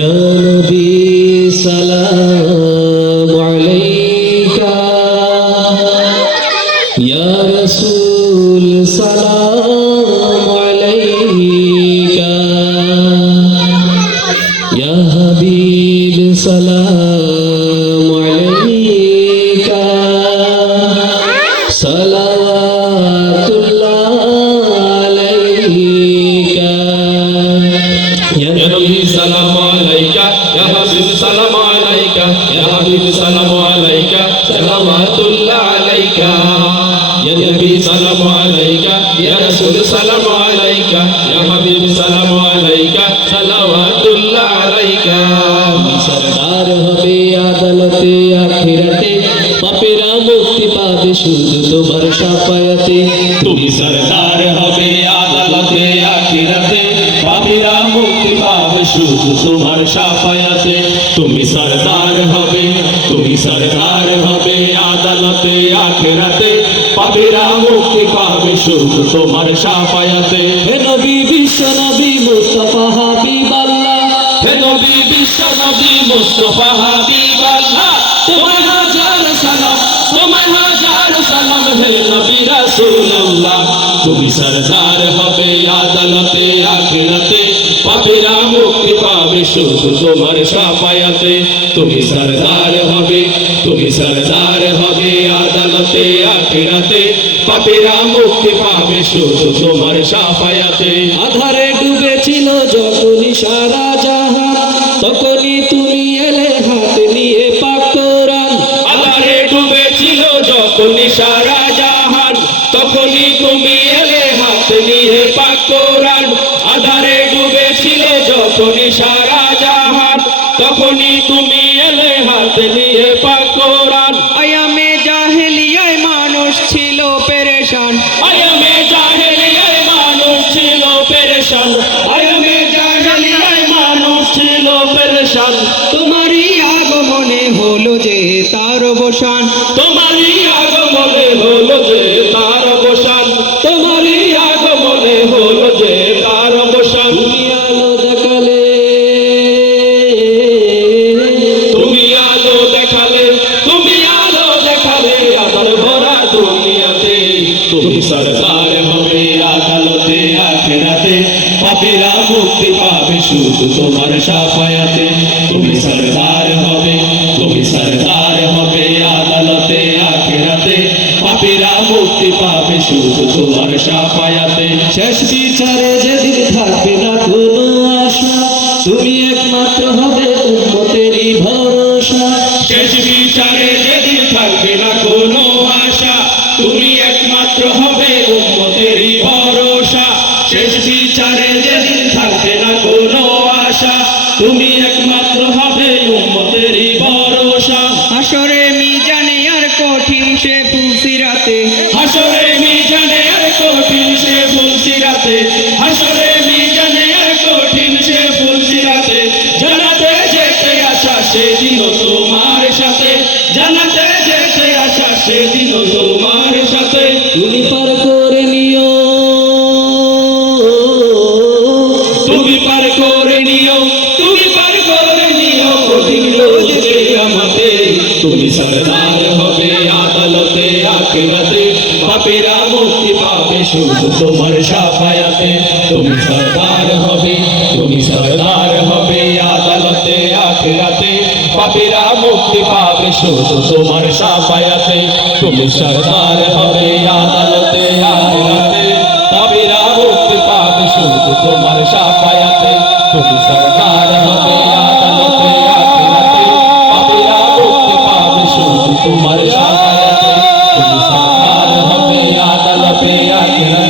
नबी सलाम अलैका या रसूल सलाम अलैका या हबीब सलाम अलैका सलावतुल्लाह अलैका या नबी सलाम अलैका या हबीब सलाम अलैका या हबीब सलाम अलैका सलावतुल्लाह अलैका या नबी सलाम अलैका या रसूल सलाम अलैका या हबीब सलाम अलैका सलावतुल्लाह अलैका सरदार হবে আদালতে আখিরাতে পাপীরা মুক্তি পাবে শুধু তোমার শাফায়াতে তুমি সরদার হবে আদালতে আখিরাতে পাপীরা মুক্তি পাবে শুধু তোমার শাফায়াতে তুমি সরদার হবে আদালতে আখিরাতে পাপীরা মুক্তি পাবে শুধু তোমার শাফায়াতে হে নবী বিশ্ব নবী মুস্তাফা হাবিবাল্লাহ হে নবী বিশ্ব নবী মুস্তাফা হাবিবাল্লাহ তোমায় হাজার সালাম হে নবী রাসূলুল্লাহ তুমি সরদার হবে আদালতে আখিরাতে পাপীরা মুক্তি পাবে শুধু তোমার শাফায়াতে তুমি সরদার হবে আদালতে আখিরাতে পাপীরা মুক্তি পাবে শুধু তোমার শাফায়াতে আধারে ডুবেছিল যখনই সারা জাহান তখনই তুমি এলে হাত নিয়ে পাক কোরআন আধারে ডুবেছিল যখনই সারা জাহান তখনই তুমি এলে হাত নিয়ে পাক কোরআন আধারে ডুবেছিল যখনই সারা জাহান তখনই তুমি এলে হাত নিয়ে পাক কোরআন আয়ামে জাহেলিয়ায় মানুষ ছিল পেরেশান আয়ামে জাহেলিয়ায় মানুষ ছিল পেরেশান আয়ামে জাহেলিয়ায় মানুষ ছিল পেরেশান তোমারই আগমনে হলো যে তার অবসান তোমারই আগমনে হলো যে তার অবসান তোমারই আগমনে হলো যে তার অবসান তুমি আলো দেখালে আদর ভরা দুনিয়াতে তুমি সরদার হবে আদালতে আখিরাতে পাপীরা মুক্তি পাবে শুধু তোমার শাফায়াতে তুমি সরদার হবে আদালতে আখিরাতে পাপীরা মুক্তি পাবে শুধু তোমার শাফায়াতে শেষ বিচারে যেদিন থাকবে না কোনো আশা তুমি একমাত্র হবে উম্মতেরই ভরসা শেষ বিচারে যেদিন থাকবে না কোনো আশা তুমি একমাত্র হবে উম্মতেরই ভরসা শেষ বিচারে যেদিন থাকবে না কোনো আশা তুমি একমাত্র হবে উম্মতেরই ভরসা হাসরে মিজানে আর কঠিন সে ফুলসিরাতে হাসরে মিজানে আর কঠিন সে ফুলসিরাতে হাসরে মিজানে আর কঠিন সে ফুলসিরাতে জানাতে যেতে আসা সেদিন তোমার সাথে জানাতে যেতে আসা সেদিন তোমার সাথে তুমি পার করে নিও কঠিন রোজে আমাতে তুমি সরদার হবে আদালতে আখিরাতে পাপীরা মুক্তি পাবে শুধু তোমার শাফায়াতে তুমি সরদার হবে আদালতে আখিরাতে পাপীরা মুক্তি পাবে শুধু তোমার শাফায়াতে তুমি সরদার হবে আদালতে আখিরাতে পাপীরা মুক্তি পাবে শুধু তোমার শাফায়াতে তুমি সরদার হবে আদালতে আখিরাতে পাপীরা মুক্তি পাবে শুধু তোমার শাফায়াতে তুমি সরদার হবে আদালতে আখিরাতে